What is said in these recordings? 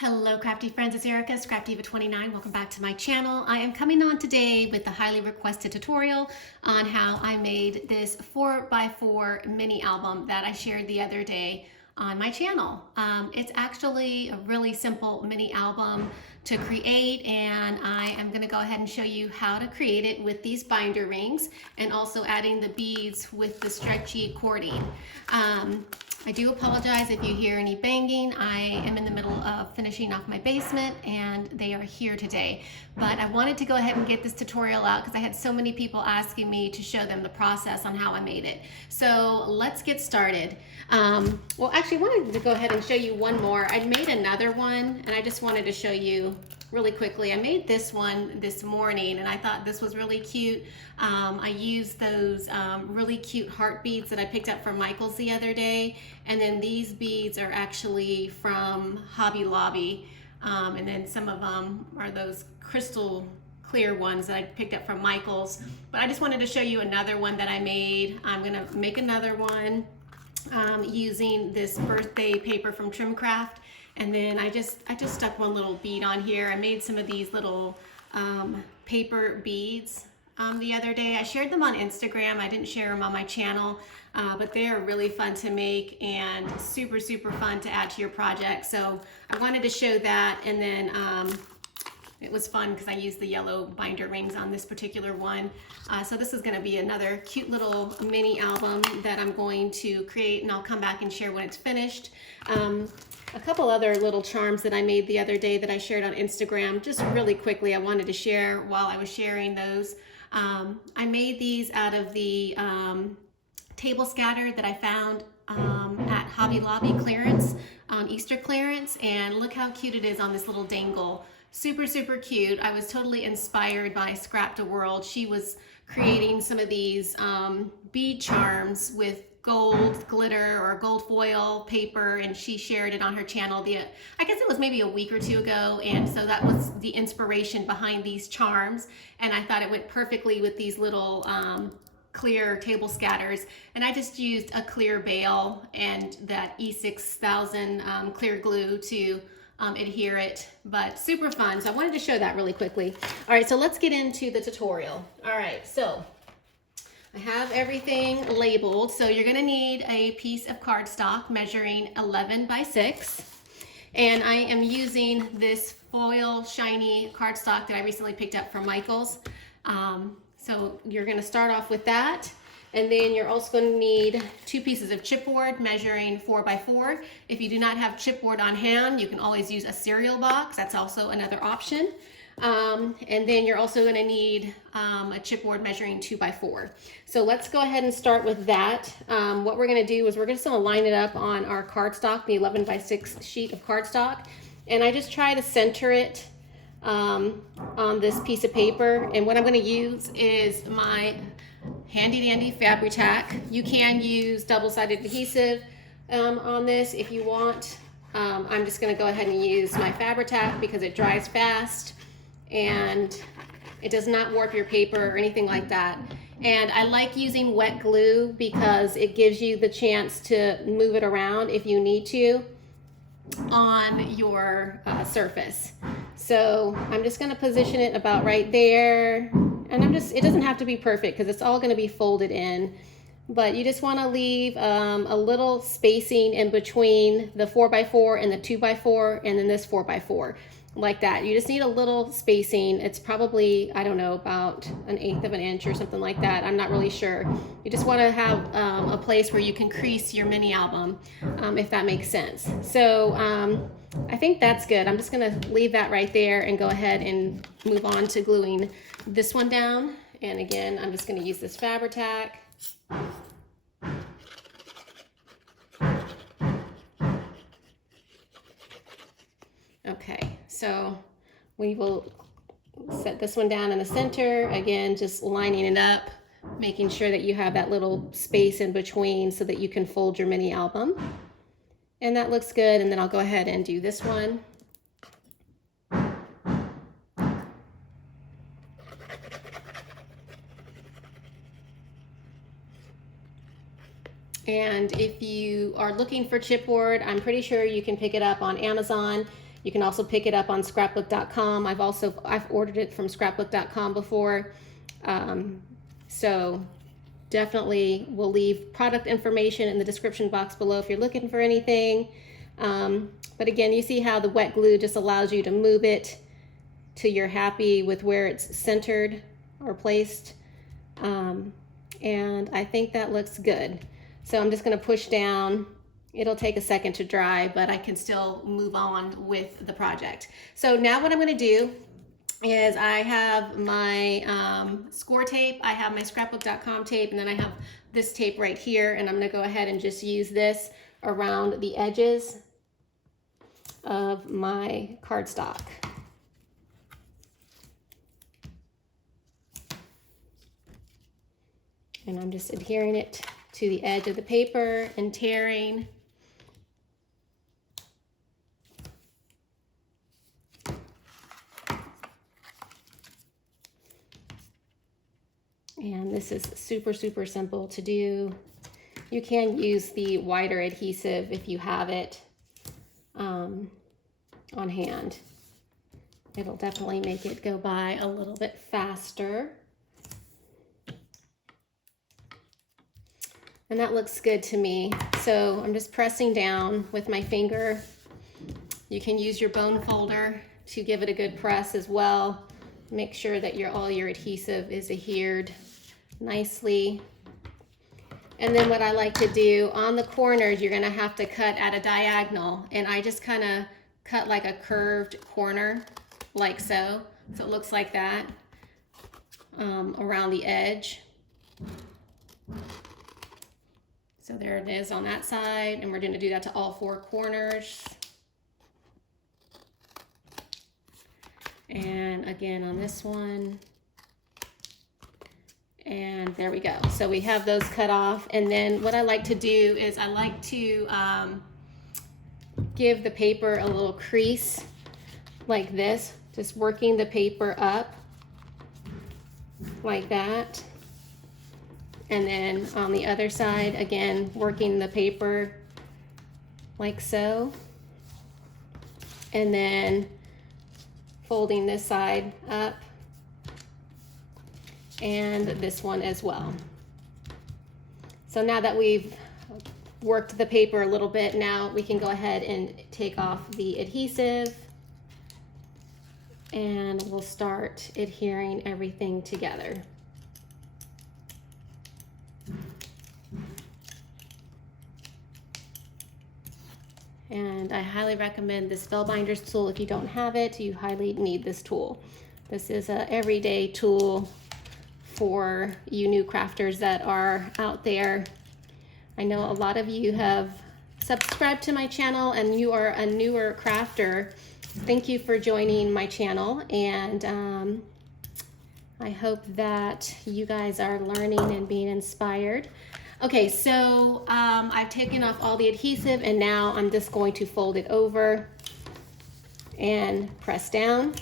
Hello crafty friends, it's Erica, Scrapdiva29. Welcome back to my channel. I am coming on today with the highly requested tutorial on how I made this 4x4 mini album that I shared the other day on my channel. It's actually a really simple mini album to create, and I am going to go ahead and show you how to create it with these binder rings and also adding the beads with the stretchy cording. I do apologize if you hear any banging. I am in the middle of finishing off my basement and they are here today. But I wanted to go ahead and get this tutorial out because I had so many people asking me to show them the process on how I made it. So let's get started. Well, actually I wanted to go ahead and show you one more. I made another one and I just wanted to show you really quickly. I made this one this morning and I thought this was really cute. I used those really cute heart beads that I picked up from Michael's the other day, and then these beads are actually from Hobby Lobby, and then some of them are those crystal clear ones that I picked up from Michael's. But I just wanted to show you another one that I made. I'm gonna make another one using this birthday paper from Trimcraft. And then I just stuck one little bead on here. I made some of these little paper beads the other day. I shared them on Instagram. I didn't share them on my channel, but they are really fun to make and super fun to add to your project. So I wanted to show that, and then it was fun because I used the yellow binder rings on this particular one. So this is going to be another cute little mini album that I'm going to create, and I'll come back and share when it's finished. A couple other little charms that I made the other day that I shared on Instagram, just really quickly, I wanted to share while I was sharing those. I made these out of the table scatter that I found at Hobby Lobby clearance, Easter clearance, and look how cute it is on this little dangle. Super cute. I was totally inspired by Scrap2World. She was creating some of these bead charms with gold glitter or gold foil paper, and she shared it on her channel I guess it was maybe a week or two ago, and so that was the inspiration behind these charms, and I thought it went perfectly with these little clear table scatters. And I just used a clear bail and that E6000 clear glue to adhere it, but super fun. So I wanted to show that really quickly. All right, so let's get into the tutorial. All right, so I have everything labeled. So you're gonna need a piece of cardstock measuring 11 by 6. And I am using this foil shiny cardstock that I recently picked up from Michael's. So you're gonna start off with that. And then you're also going to need 2 pieces of chipboard measuring 4 by 4. If you do not have chipboard on hand, you can always use a cereal box. That's also another option. And then you're also going to need a chipboard measuring 2 by 4. So let's go ahead and start with that. What we're going to do is we're just going to line it up on our cardstock, the 11 by 6 sheet of cardstock. And I just try to center it on this piece of paper. And what I'm going to use is my handy dandy Fabri-Tac. You can use double-sided adhesive on this if you want. I'm just going to go ahead and use my Fabri-Tac because it dries fast and it does not warp your paper or anything like that. And I like using wet glue because it gives you the chance to move it around if you need to on your surface. So I'm just going to position it about right there. And it doesn't have to be perfect because it's all going to be folded in, but you just want to leave a little spacing in between the 4 by 4 and the 2 by 4, and then this 4 by 4, like that. You just need a little spacing. It's probably, I don't know, about 1/8 of an inch or something like that. I'm not really sure. You just want to have a place where you can crease your mini album, if that makes sense. So I think that's good. I'm just going to leave that right there and go ahead and move on to gluing this one down. And again, I'm just going to use this Fabri-Tac. Okay, so we will set this one down in the center. Again, just lining it up, making sure that you have that little space in between so that you can fold your mini album. And that looks good. And then I'll go ahead and do this one. And if you are looking for chipboard, I'm pretty sure you can pick it up on Amazon. You can also pick it up on scrapbook.com. I've ordered it from scrapbook.com before. So definitely will leave product information in the description box below if you're looking for anything. But again, you see how the wet glue just allows you to move it till you're happy with where it's centered or placed. And I think that looks good. So I'm just going to push down. It'll take a second to dry, but I can still move on with the project. So now what I'm going to do is I have my score tape, I have my scrapbook.com tape, and then I have this tape right here, and I'm going to go ahead and just use this around the edges of my cardstock. And I'm just adhering it to the edge of the paper and tearing. And this is super, super simple to do. You can use the wider adhesive if you have it on hand. It'll definitely make it go by a little bit faster. And that looks good to me. So I'm just pressing down with my finger. You can use your bone folder to give it a good press as well. Make sure that all your adhesive is adhered nicely. And then what I like to do on the corners, you're gonna have to cut at a diagonal. And I just kind of cut like a curved corner, like so. So it looks like that around the edge. So there it is on that side, and we're going to do that to all four corners. And again on this one. And there we go. So we have those cut off. And then what I like to do is I like to give the paper a little crease like this, just working the paper up like that. And then on the other side, again, working the paper like so. And then folding this side up and this one as well. So now that we've worked the paper a little bit, now we can go ahead and take off the adhesive and we'll start adhering everything together. And I highly recommend this Spellbinders tool. If you don't have it, you highly need this tool. This is an everyday tool for you new crafters that are out there. I know a lot of you have subscribed to my channel and you are a newer crafter. Thank you for joining my channel, and I hope that you guys are learning and being inspired. Okay, so I've taken off all the adhesive and now I'm just going to fold it over and press down.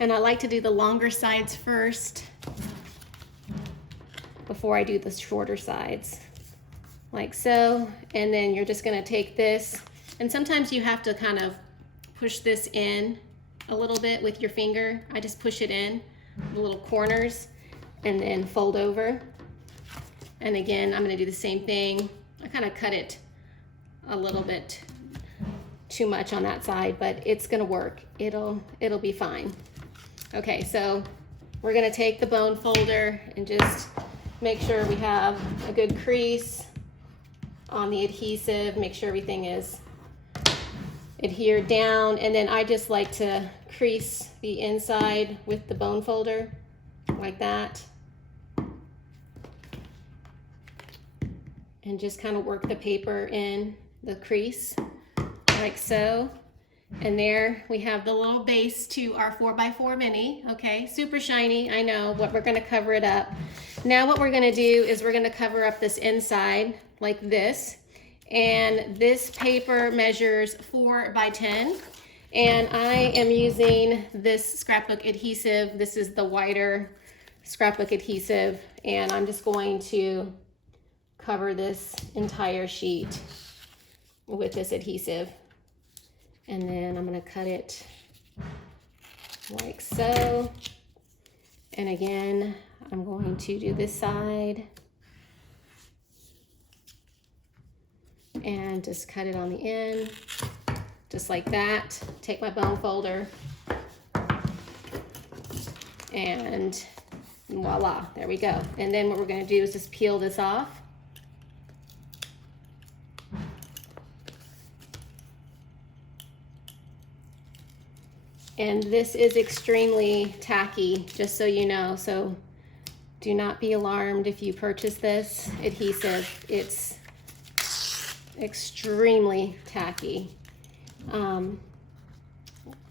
And I like to do the longer sides first before I do the shorter sides, like so. And then you're just gonna take this, and sometimes you have to kind of push this in a little bit with your finger. I just push it in the little corners and then fold over. And again, I'm gonna do the same thing. I kind of cut it a little bit too much on that side, but it's gonna work. It'll be fine. Okay, so we're gonna take the bone folder and just make sure we have a good crease on the adhesive, make sure everything is adhered down, and then I just like to crease the inside with the bone folder like that. And just kind of work the paper in the crease like so. And there we have the little base to our 4x4 mini. Okay, super shiny, I know, but we're gonna cover it up. Now what we're gonna do is we're gonna cover up this inside like this. And this paper measures 4x10. And I am using this scrapbook adhesive. This is the wider scrapbook adhesive. And I'm just going to cover this entire sheet with this adhesive And then I'm going to cut it like so. And again, I'm going to do this side and just cut it on the end, just like that. Take my bone folder and voila, there we go. And then what we're going to do is just peel this off. And this is extremely tacky, just so you know. So do not be alarmed if you purchase this adhesive. It's extremely tacky. Let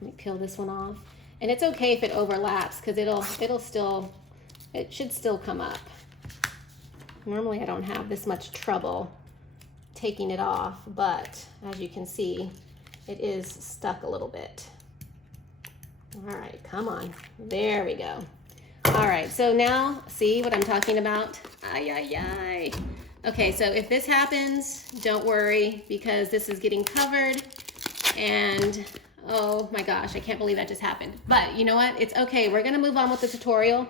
me peel this one off. And it's okay if it overlaps, because it should still come up. Normally I don't have this much trouble taking it off, but as you can see, it is stuck a little bit. All right, come on. There we go. All right, so now, see what I'm talking about? Ay, ay, ay. Okay, so if this happens, don't worry, because this is getting covered, and oh my gosh, I can't believe that just happened. But you know what? It's okay. We're gonna move on with the tutorial,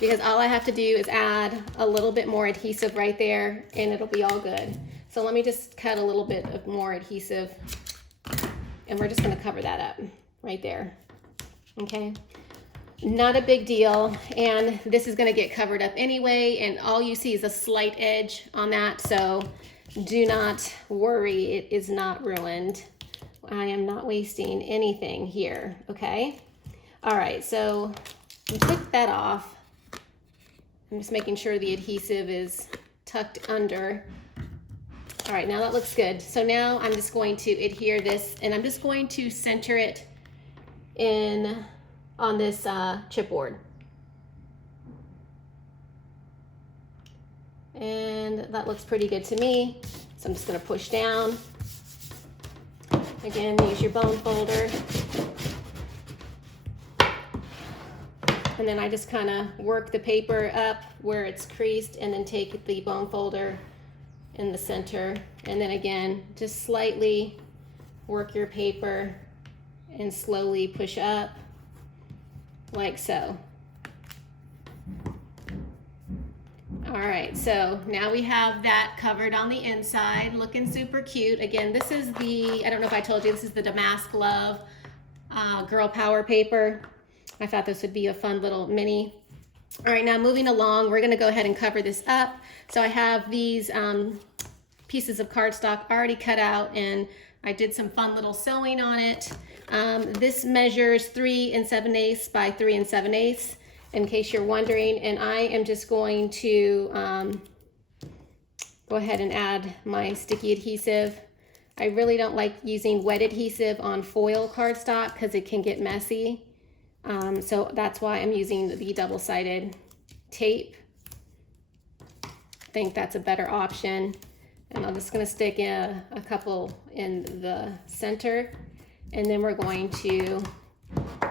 because all I have to do is add a little bit more adhesive right there, and it'll be all good. So let me just cut a little bit of more adhesive, and we're just gonna cover that up right there. Okay, not a big deal, and this is going to get covered up anyway, and all you see is a slight edge on that, so do not worry, it is not ruined. I am not wasting anything here. Okay, all right, so take that off. I'm just making sure the adhesive is tucked under. All right, now that looks good. So now I'm just going to adhere this, and I'm just going to center it in on this chipboard. And that looks pretty good to me. So I'm just going to push down. Again, use your bone folder. And then I just kind of work the paper up where it's creased, and then take the bone folder in the center. And then again, just slightly work your paper and slowly push up like so. All right, so now we have that covered on the inside, looking super cute. Again, this is the, I don't know if I told you, this is the Damask Love Girl Power paper. I thought this would be a fun little mini. All right, now moving along, we're gonna go ahead and cover this up. So I have these pieces of cardstock already cut out, and I did some fun little sewing on it. This measures 3 7/8 by 3 7/8, in case you're wondering, and I am just going to go ahead and add my sticky adhesive. I really don't like using wet adhesive on foil cardstock because it can get messy. So that's why I'm using the double-sided tape. I think that's a better option. And I'm just going to stick a couple in the center. And then we're going to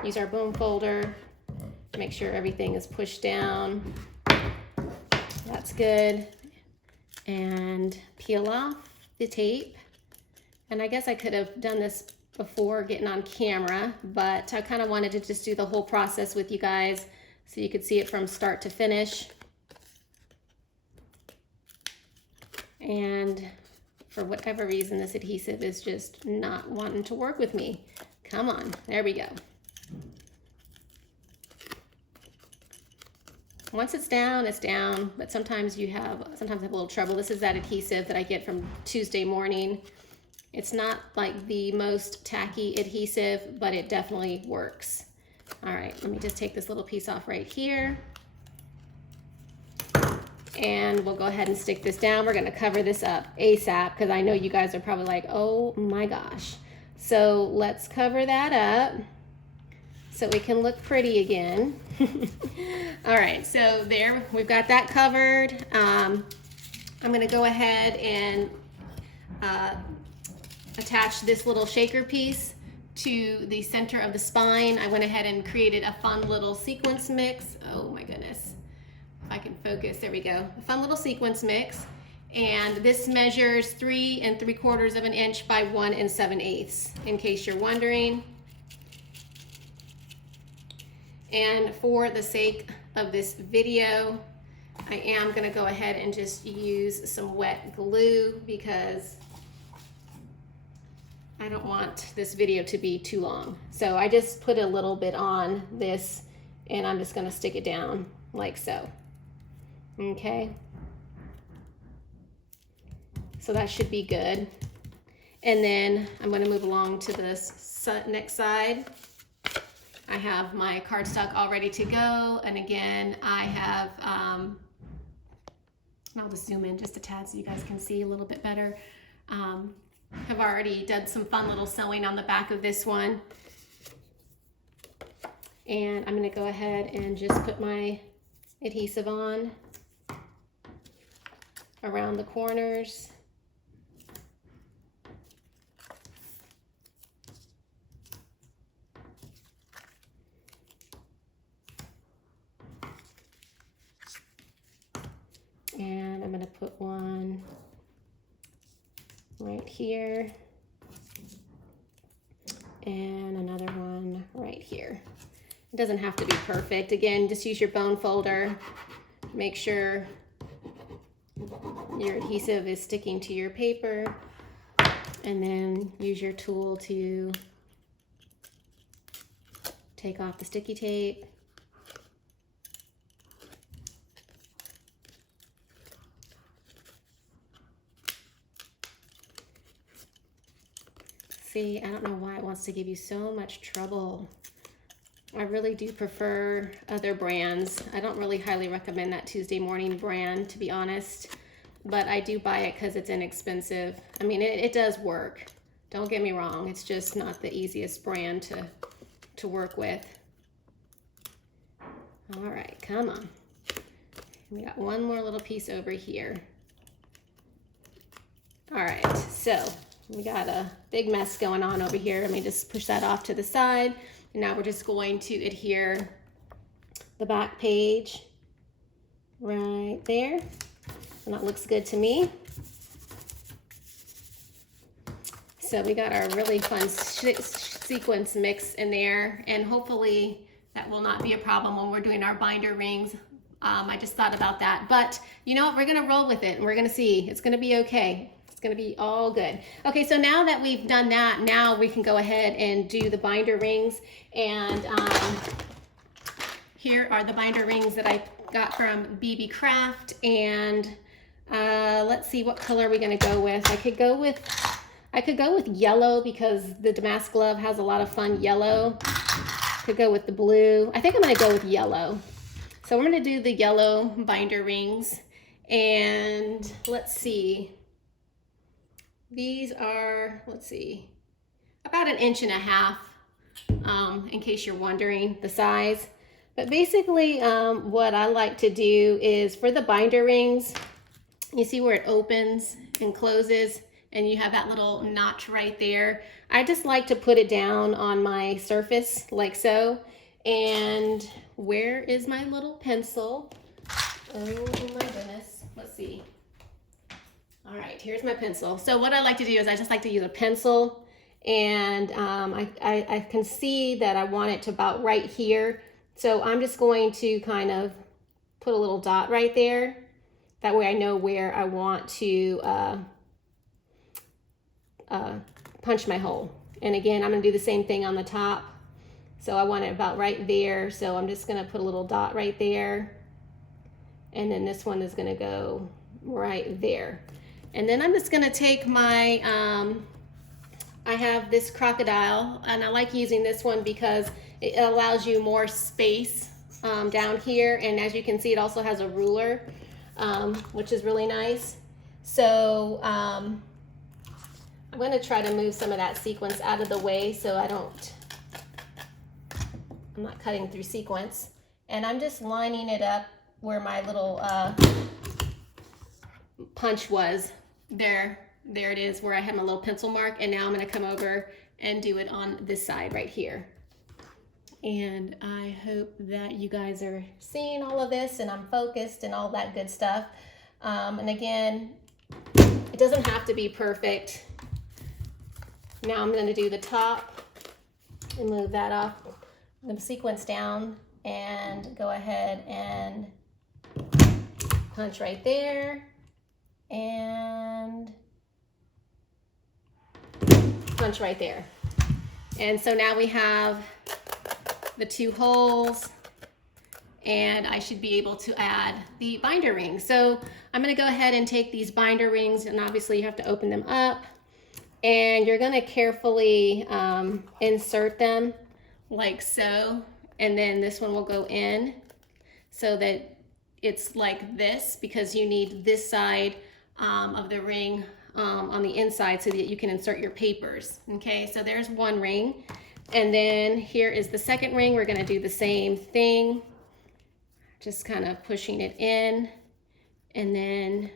use our bone folder, make sure everything is pushed down. That's good. And peel off the tape. And I guess I could have done this before getting on camera, but I kind of wanted to just do the whole process with you guys so you could see it from start to finish. And for whatever reason, this adhesive is just not wanting to work with me. Come on, there we go. Once it's down, but sometimes I have a little trouble. This is that adhesive that I get from Tuesday Morning. It's not like the most tacky adhesive, but it definitely works. All right, let me just take this little piece off right here. And we'll go ahead and stick this down. We're gonna cover this up ASAP because I know you guys are probably like, oh my gosh. So let's cover that up so we can look pretty again. All right, so there, we've got that covered. I'm gonna go ahead and attach this little shaker piece to the center of the spine. I went ahead and created a fun little sequence mix. Oh my goodness. I can focus, there we go. A fun little sequence mix. And this measures 3 3/4 of an inch by 1 7/8, in case you're wondering. And for the sake of this video, I am gonna go ahead and just use some wet glue because I don't want this video to be too long. So I just put a little bit on this and I'm just gonna stick it down like so. Okay. So that should be good. And then I'm gonna move along to this next side. I have my cardstock all ready to go. And again, I have, I'll just zoom in just a tad so you guys can see a little bit better. I've already done some fun little sewing on the back of this one. And I'm gonna go ahead and just put my adhesive on around the corners. And I'm going to put one right here and another one right here. It doesn't have to be perfect. Again, just use your bone folder. Make sure your adhesive is sticking to your paper, and then use your tool to take off the sticky tape. See, I don't know why it wants to give you so much trouble. I really do prefer other brands. I don't really highly recommend that Tuesday Morning brand, to be honest, but I do buy it because it's inexpensive. I mean, it does work. Don't get me wrong. It's just not the easiest brand to work with. All right, come on. We got one more little piece over here. All right, so we got a big mess going on over here. Let me just push that off to the side. And now we're just going to adhere the back page right there. And that looks good to me. So we got our really fun sequence mix in there, and hopefully that will not be a problem when we're doing our binder rings. I just thought about that, but you know what? We're gonna roll with it and we're gonna see. It's gonna be okay. Gonna be all good. Okay, so now that we've done that, now we can go ahead and do the binder rings. And here are the binder rings that I got from BB Craft. And let's see, what color are we gonna go with? I could go with yellow because the damask glove has a lot of fun yellow. Could go with the blue. I think I'm gonna go with yellow. So we're gonna do the yellow binder rings. And let's see. These are, let's see, about 1.5 inches, in case you're wondering the size. But basically, what I like to do is for the binder rings, you see where it opens and closes, and you have that little notch right there. I just like to put it down on my surface like so. And where is my little pencil? Oh my goodness, let's see. All right, here's my pencil. So what I like to do is I just like to use a pencil, and I can see that I want it to about right here. So I'm just going to kind of put a little dot right there. That way I know where I want to punch my hole. And again, I'm gonna do the same thing on the top. So I want it about right there. So I'm just gonna put a little dot right there. And then this one is gonna go right there. And then I'm just gonna take my, I have this crocodile, and I like using this one because it allows you more space down here. And as you can see, it also has a ruler, which is really nice. So I'm gonna try to move some of that sequence out of the way so I'm not cutting through sequence. And I'm just lining it up where my little punch was. There it is, where I had my little pencil mark, and now I'm gonna come over and do it on this side right here. And I hope that you guys are seeing all of this and I'm focused and all that good stuff. And again, It doesn't have to be perfect. Now I'm going to do the top and move that off the sequence down and go ahead and punch right there and punch right there. And so now we have the 2 holes, and I should be able to add the binder rings. So I'm going to go ahead and take these binder rings, and obviously you have to open them up, and you're going to carefully insert them like so, and then this one will go in so that it's like this, because you need this side of the ring on the inside so that you can insert your papers. Okay, so there's one ring, and then here is the second ring. We're going to do the same thing, just kind of pushing it in and then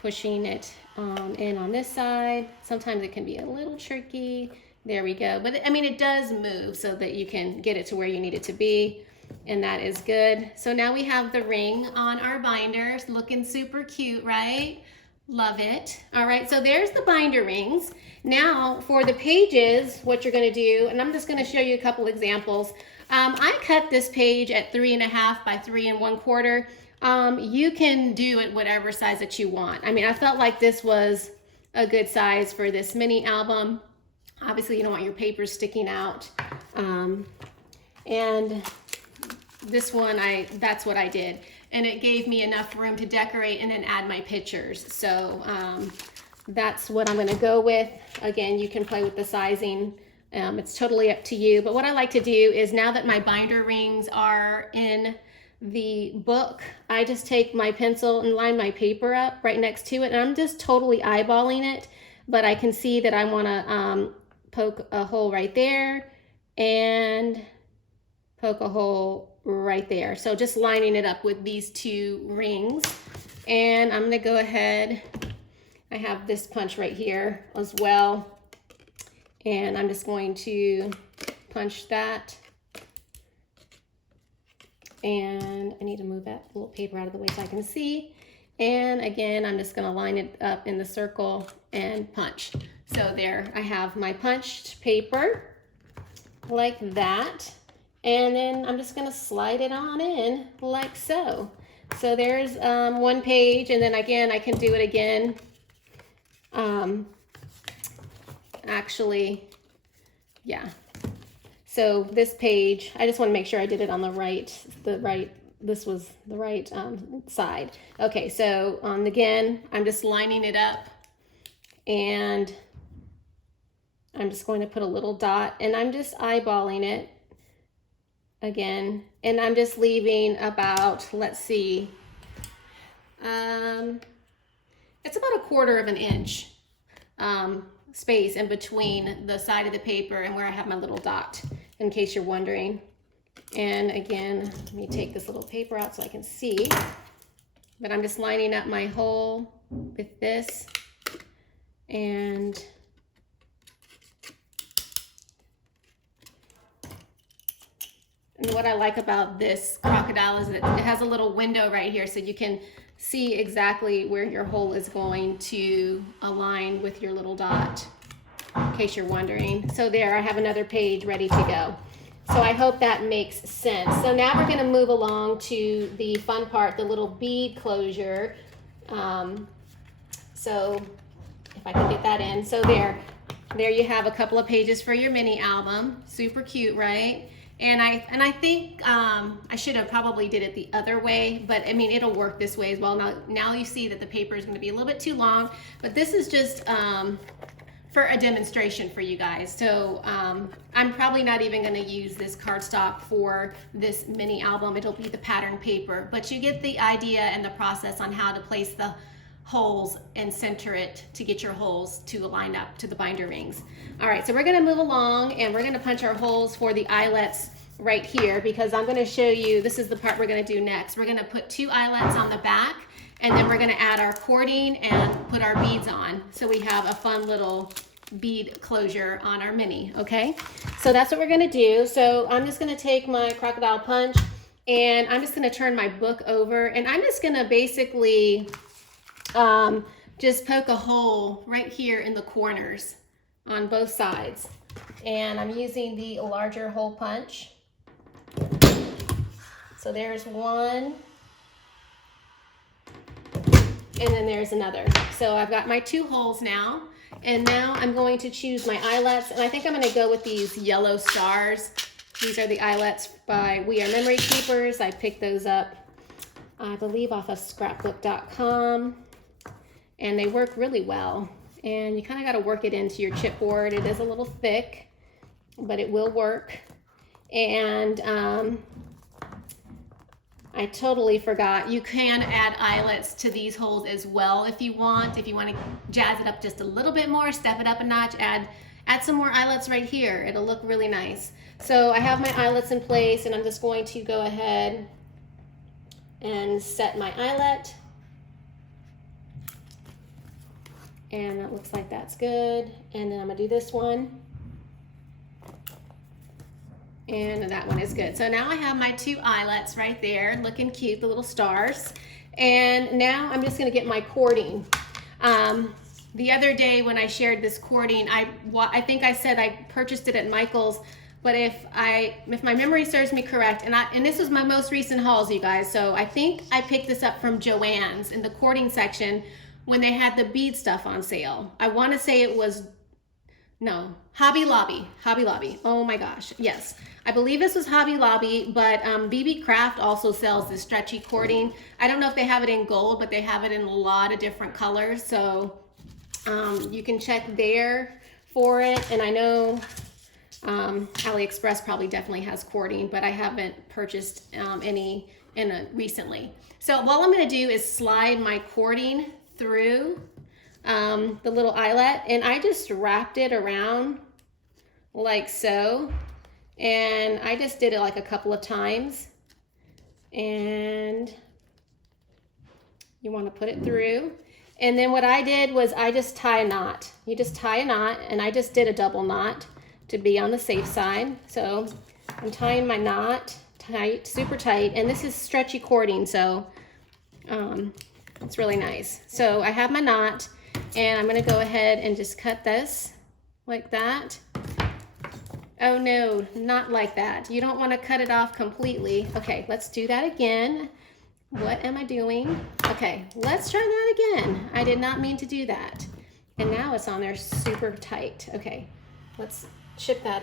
pushing it in on this side. Sometimes it can be a little tricky. There we go. But I mean, it does move so that you can get it to where you need it to be, and that is good. So now we have the ring on our binders, looking super cute, right? Love it. All right, so there's the binder rings. Now for the pages, what you're going to do, and I'm just going to show you a couple examples. I cut this page at 3.5 by 3 1/4. You can do it whatever size that you want. I mean, I felt like this was a good size for this mini album. Obviously, you don't want your papers sticking out. And this one, that's what I did. And it gave me enough room to decorate and then add my pictures. So that's what I'm going to go with. Again, you can play with the sizing. It's totally up to you. But what I like to do is, now that my binder rings are in the book, I just take my pencil and line my paper up right next to it. And I'm just totally eyeballing it. But I can see that I want to poke a hole right there and poke a hole right there. So just lining it up with these 2 rings. And I'm going to go ahead. I have this punch right here as well. And I'm just going to punch that. And I need to move that little paper out of the way so I can see. And again, I'm just going to line it up in the circle and punch. So there, I have my punched paper like that. And then I'm just going to slide it on in like so. So there's one page, and then again, I can do it again. Actually, yeah. So this page, I just want to make sure I did it on this was the right side. Okay, so again, I'm just lining it up, and I'm just going to put a little dot, and I'm just eyeballing it again, and I'm just leaving about, let's see, it's about 1/4 inch space in between the side of the paper and where I have my little dot, in case you're wondering. And again, let me take this little paper out so I can see, but I'm just lining up my hole with this. And what I like about this crocodile is that it has a little window right here, so you can see exactly where your hole is going to align with your little dot, in case you're wondering. So there, I have another page ready to go. So I hope that makes sense. So now we're going to move along to the fun part, the little bead closure. So if I can get that in. So there you have a couple of pages for your mini album. Super cute, right? And I think I should have probably did it the other way, but I mean, it'll work this way as well. Now you see that the paper is going to be a little bit too long, but this is just for a demonstration for you guys. So I'm probably not even going to use this cardstock for this mini album. It'll be the pattern paper, but you get the idea and the process on how to place the holes and center it to get your holes to line up to the binder rings. All right, so we're going to move along, and we're going to punch our holes for the eyelets right here, because I'm going to show you, this is the part we're going to do next. We're going to put 2 eyelets on the back, and then we're going to add our cording and put our beads on, so we have a fun little bead closure on our mini. Okay, so that's what we're going to do. So I'm just going to take my crocodile punch, and I'm just going to turn my book over, and I'm just going to basically just poke a hole right here in the corners on both sides. And I'm using the larger hole punch. So there's one, and then there's another. So I've got my 2 holes now, and now I'm going to choose my eyelets, and I think I'm going to go with these yellow stars. These are the eyelets by We Are Memory Keepers. I picked those up, I believe, off of scrapbook.com, and they work really well. And you kind of got to work it into your chipboard. It is a little thick, but it will work. And I totally forgot, you can add eyelets to these holes as well if you want. If you want to jazz it up just a little bit more, step it up a notch, add some more eyelets right here. It'll look really nice. So I have my eyelets in place, and I'm just going to go ahead and set my eyelet. And it looks like that's good. And then I'm gonna do this one. And that one is good. So now I have my 2 eyelets right there, looking cute, the little stars. And now I'm just gonna get my cording. The other day when I shared this cording, I think I said I purchased it at Michael's, but if my memory serves me correct, and this was my most recent hauls, you guys, so I think I picked this up from Joann's in the cording section when they had the bead stuff on sale. I wanna say it was, no, Hobby Lobby. Oh my gosh, yes. I believe this was Hobby Lobby, but BB Craft also sells this stretchy cording. I don't know if they have it in gold, but they have it in a lot of different colors. So you can check there for it. And I know AliExpress probably definitely has cording, but I haven't purchased any recently. So what I'm gonna do is slide my cording through the little eyelet, and I just wrapped it around like so, and I just did it like a couple of times. And you want to put it through, and then what I did was I just tie a knot. You just tie a knot, and I just did a double knot to be on the safe side. So I'm tying my knot tight, super tight, and this is stretchy cording, so it's really nice. So I have my knot, and I'm gonna go ahead and just cut this like that. Oh no, not like that. You don't want to cut it off completely. Okay, let's do that again. What am I doing? Okay, let's try that again. I did not mean to do that. And now it's on there super tight. Okay, let's snip that.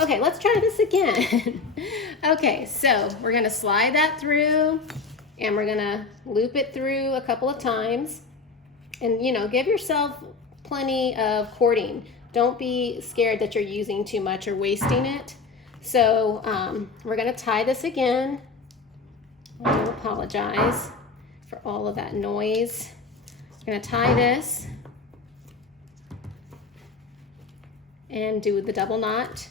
Okay, let's try this again. Okay, so we're gonna slide that through, and we're gonna loop it through a couple of times. And you know, give yourself plenty of cording. Don't be scared that you're using too much or wasting it. So we're gonna tie this again. I do apologize for all of that noise. We're gonna tie this and do the double knot.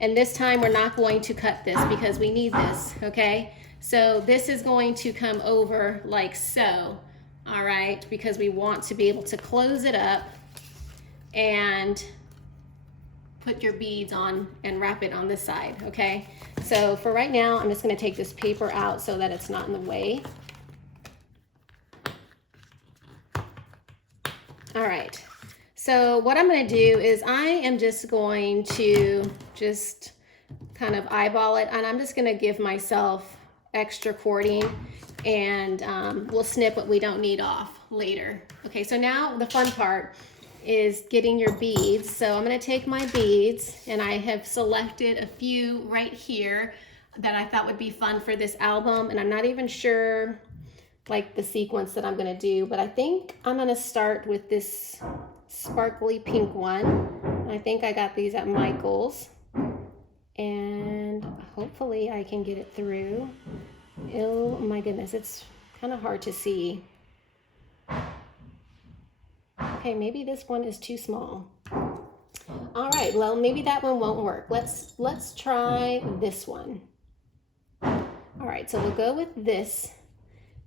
And this time we're not going to cut this because we need this, okay? So this is going to come over like so, all right? Because we want to be able to close it up and put your beads on and wrap it on this side, okay? So for right now, I'm just gonna take this paper out so that it's not in the way. All right, so what I'm gonna do is I am just going to just kind of eyeball it, and I'm just gonna give myself extra cording, and we'll snip what we don't need off later. Okay, so now the fun part is getting your beads. So I'm going to take my beads, and I have selected a few right here that I thought would be fun for this album, and I'm not even sure like the sequence that I'm going to do, but I think I'm going to start with this sparkly pink one. I think I got these at Michael's, and hopefully I can get it through. Oh my goodness, it's kind of hard to see. Okay, maybe this one is too small. All right, well, maybe that one won't work. Let's try this one. All right, so we'll go with this,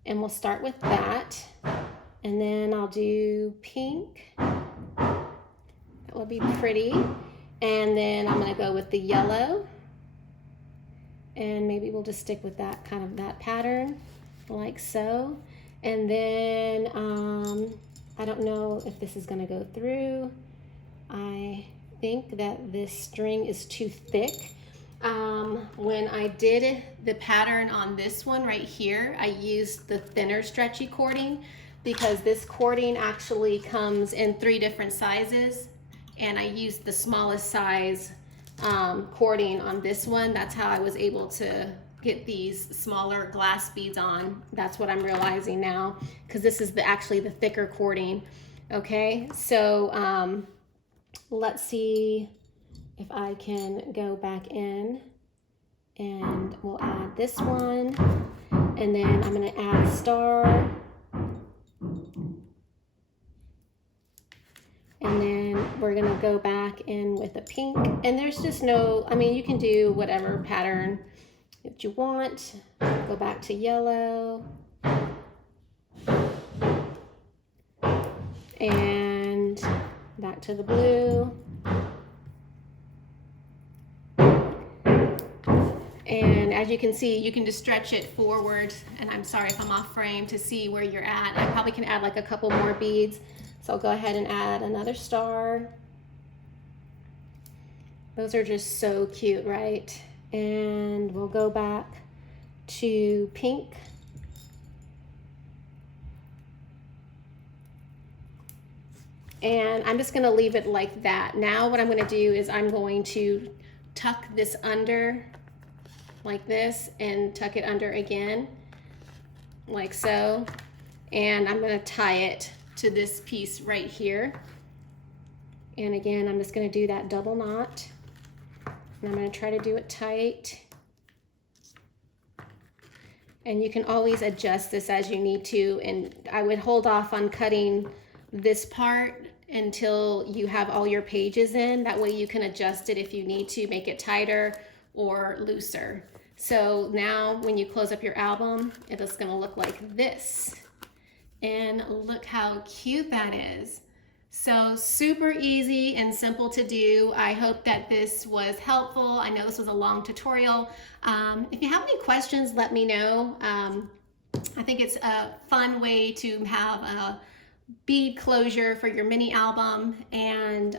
and we'll start with that, and then I'll do pink. That will be pretty. And then I'm gonna go with the yellow, and maybe we'll just stick with that kind of that pattern, like so. And then I don't know if this is gonna go through. I think that this string is too thick. When I did the pattern on this one right here, I used the thinner stretchy cording because this cording actually comes in 3 different sizes, and I used the smallest size cording on this one. That's how I was able to get these smaller glass beads on. That's what I'm realizing now, because this is actually the thicker cording. Okay, so let's see if I can go back in, and we'll add this one, and then I'm going to add a star, and then we're going to go back in with a pink. And there's just no, I mean, you can do whatever pattern that you want. Go back to yellow, and back to the blue. And as you can see, you can just stretch it forward, and I'm sorry if I'm off frame, to see where you're at. I probably can add like a couple more beads. So I'll go ahead and add another star. Those are just so cute, right? And we'll go back to pink. And I'm just gonna leave it like that. Now what I'm gonna do is I'm going to tuck this under like this, and tuck it under again, like so. And I'm gonna tie it to this piece right here. And again, I'm just gonna do that double knot. And I'm gonna try to do it tight. And you can always adjust this as you need to. And I would hold off on cutting this part until you have all your pages in. That way you can adjust it if you need to, make it tighter or looser. So now when you close up your album, it's gonna look like this. And look how cute that is. So super easy and simple to do. I hope that this was helpful. I know this was a long tutorial. If you have any questions, let me know. I think it's a fun way to have a bead closure for your mini album, and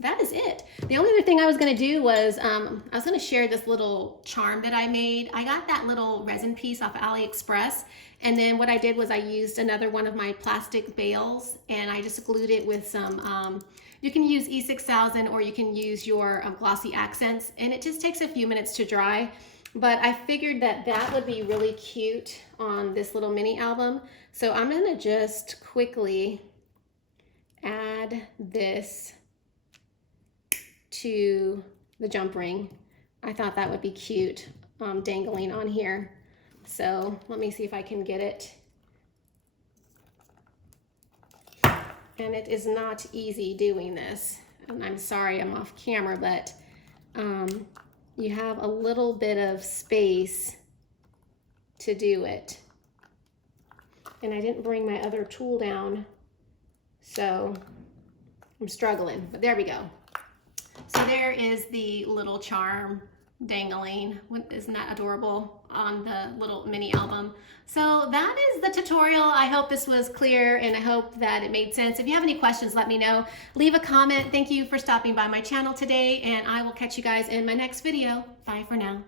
that is it. The only other thing I was gonna do was, I was gonna share this little charm that I made. I got that little resin piece off of AliExpress, and then what I did was I used another one of my plastic bales, and I just glued it with some, you can use E6000 or you can use your glossy accents, and it just takes a few minutes to dry. But I figured that that would be really cute on this little mini album. So I'm gonna just quickly add this to the jump ring. I thought that would be cute, dangling on here. So let me see if I can get it. And it is not easy doing this. And I'm sorry I'm off camera, but you have a little bit of space to do it. And I didn't bring my other tool down, so I'm struggling, but there we go. So there is the little charm dangling. Isn't that adorable on the little mini album? So that is the tutorial. I hope this was clear, and I hope that it made sense. If you have any questions, let me know. Leave a comment. Thank you for stopping by my channel today, and I will catch you guys in my next video. Bye for now.